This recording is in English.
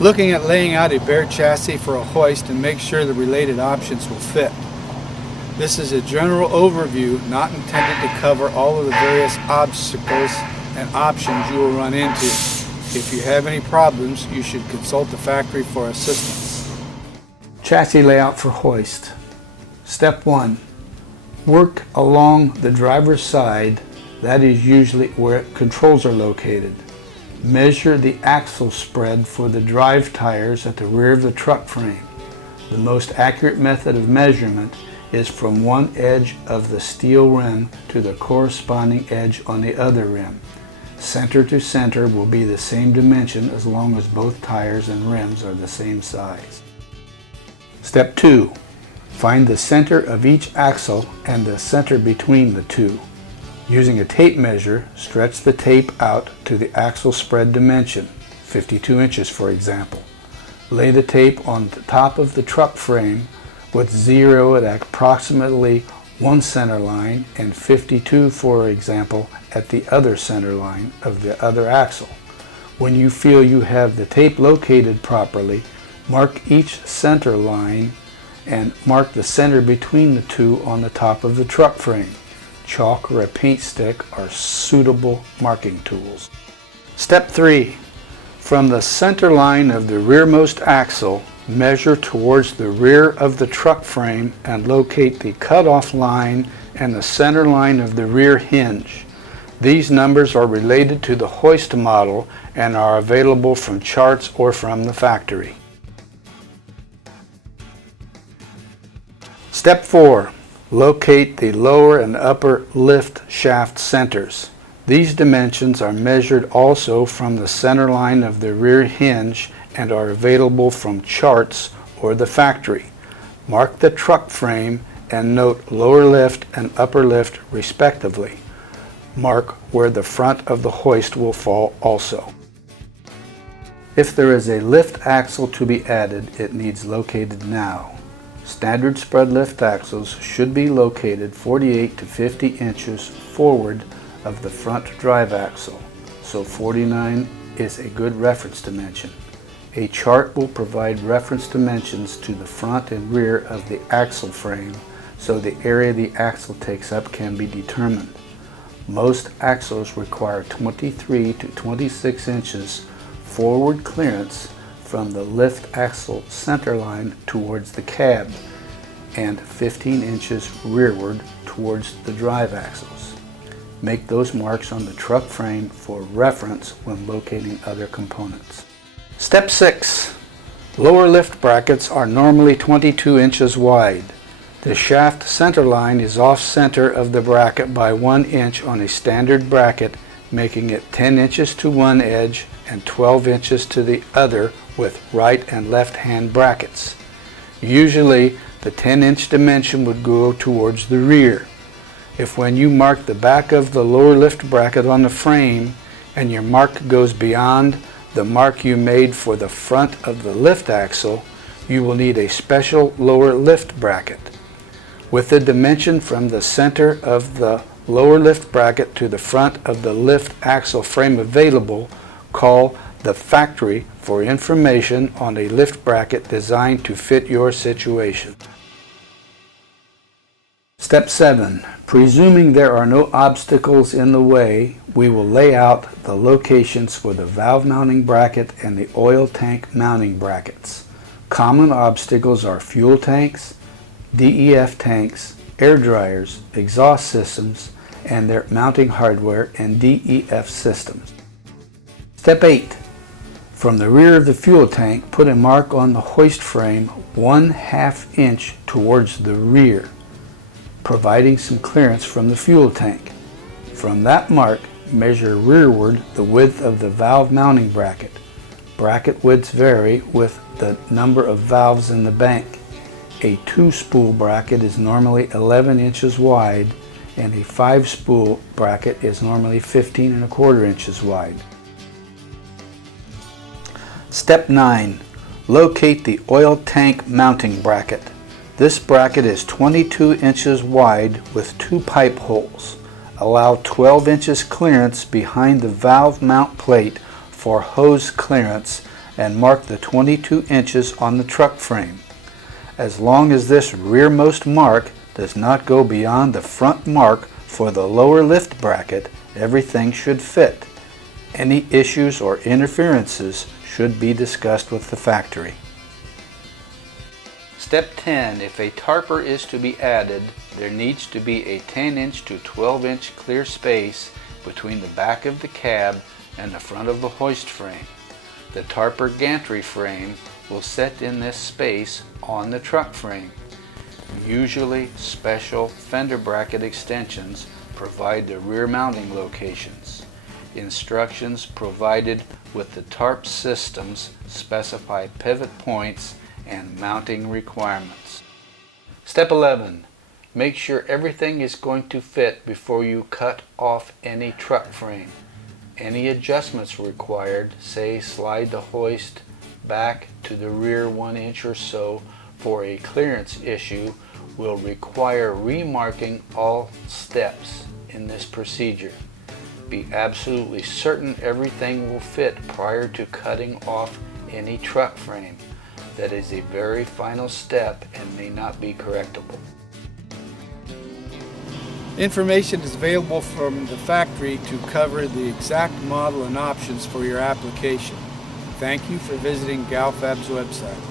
Looking at laying out a bare chassis for a hoist and make sure the related options will fit. This is a general overview, not intended to cover all of the various obstacles and options you will run into. If you have any problems, you should consult the factory for assistance. Chassis layout for hoist. Step 1. Work along the driver's side, that is usually where controls are located. Measure the axle spread for the drive tires at the rear of the truck frame. The most accurate method of measurement is from one edge of the steel rim to the corresponding edge on the other rim. Center to center will be the same dimension as long as both tires and rims are the same size. Step 2. Find the center of each axle and the center between the two. Using a tape measure, stretch the tape out to the axle spread dimension, 52 inches for example. Lay the tape on the top of the truck frame with 0 at approximately one center line and 52, for example, at the other center line of the other axle. When you feel you have the tape located properly, mark each center line and mark the center between the two on the top of the truck frame. Chalk or a paint stick are suitable marking tools. Step 3. From the center line of the rearmost axle, measure towards the rear of the truck frame and locate the cutoff line and the center line of the rear hinge. These numbers are related to the hoist model and are available from charts or from the factory. Step 4. Locate the lower and upper lift shaft centers. These dimensions are measured also from the center line of the rear hinge and are available from charts or the factory. Mark the truck frame and note lower lift and upper lift respectively. Mark where the front of the hoist will fall also. If there is a lift axle to be added, it needs located now. Standard spread lift axles should be located 48 to 50 inches forward of the front drive axle, so 49 is a good reference dimension. A chart will provide reference dimensions to the front and rear of the axle frame, so the area the axle takes up can be determined. Most axles require 23 to 26 inches forward clearance from the lift axle center line towards the cab and 15 inches rearward towards the drive axles. Make those marks on the truck frame for reference when locating other components. Step 6. Lower lift brackets are normally 22 inches wide. The shaft center line is off center of the bracket by 1 inch on a standard bracket, making it 10 inches to one edge and 12 inches to the other with right and left hand brackets. Usually the 10-inch dimension would go towards the rear. If when you mark the back of the lower lift bracket on the frame and your mark goes beyond the mark you made for the front of the lift axle, you will need a special lower lift bracket. With the dimension from the center of the lower lift bracket to the front of the lift axle frame available, call the factory for information on a lift bracket designed to fit your situation. Step 7. Presuming there are no obstacles in the way, we will lay out the locations for the valve mounting bracket and the oil tank mounting brackets. Common obstacles are fuel tanks, DEF tanks, air dryers, exhaust systems, and their mounting hardware and DEF systems. Step 8. From the rear of the fuel tank, put a mark on the hoist frame 1/2 inch towards the rear, providing some clearance from the fuel tank. From that mark, measure rearward the width of the valve mounting bracket. Bracket widths vary with the number of valves in the bank. A 2-spool bracket is normally 11 inches wide, and a 5-spool bracket is normally 15 1/4 inches wide. Step 9. Locate the oil tank mounting bracket. This bracket is 22 inches wide with 2 pipe holes. Allow 12 inches clearance behind the valve mount plate for hose clearance and mark the 22 inches on the truck frame. As long as this rearmost mark does not go beyond the front mark for the lower lift bracket, everything should fit. Any issues or interferences should be discussed with the factory. Step 10. If a tarper is to be added, there needs to be a 10-inch to 12-inch clear space between the back of the cab and the front of the hoist frame. The tarper gantry frame will set in this space on the truck frame. Usually, special fender bracket extensions provide the rear mounting locations. Instructions provided with the tarp systems specify pivot points and mounting requirements. Step 11. Make sure everything is going to fit before you cut off any truck frame. Any adjustments required, say slide the hoist back to the rear 1 inch or so for a clearance issue, will require remarking all steps in this procedure. Be absolutely certain everything will fit prior to cutting off any truck frame. That is a very final step and may not be correctable. Information is available from the factory to cover the exact model and options for your application. Thank you for visiting GalFab's website.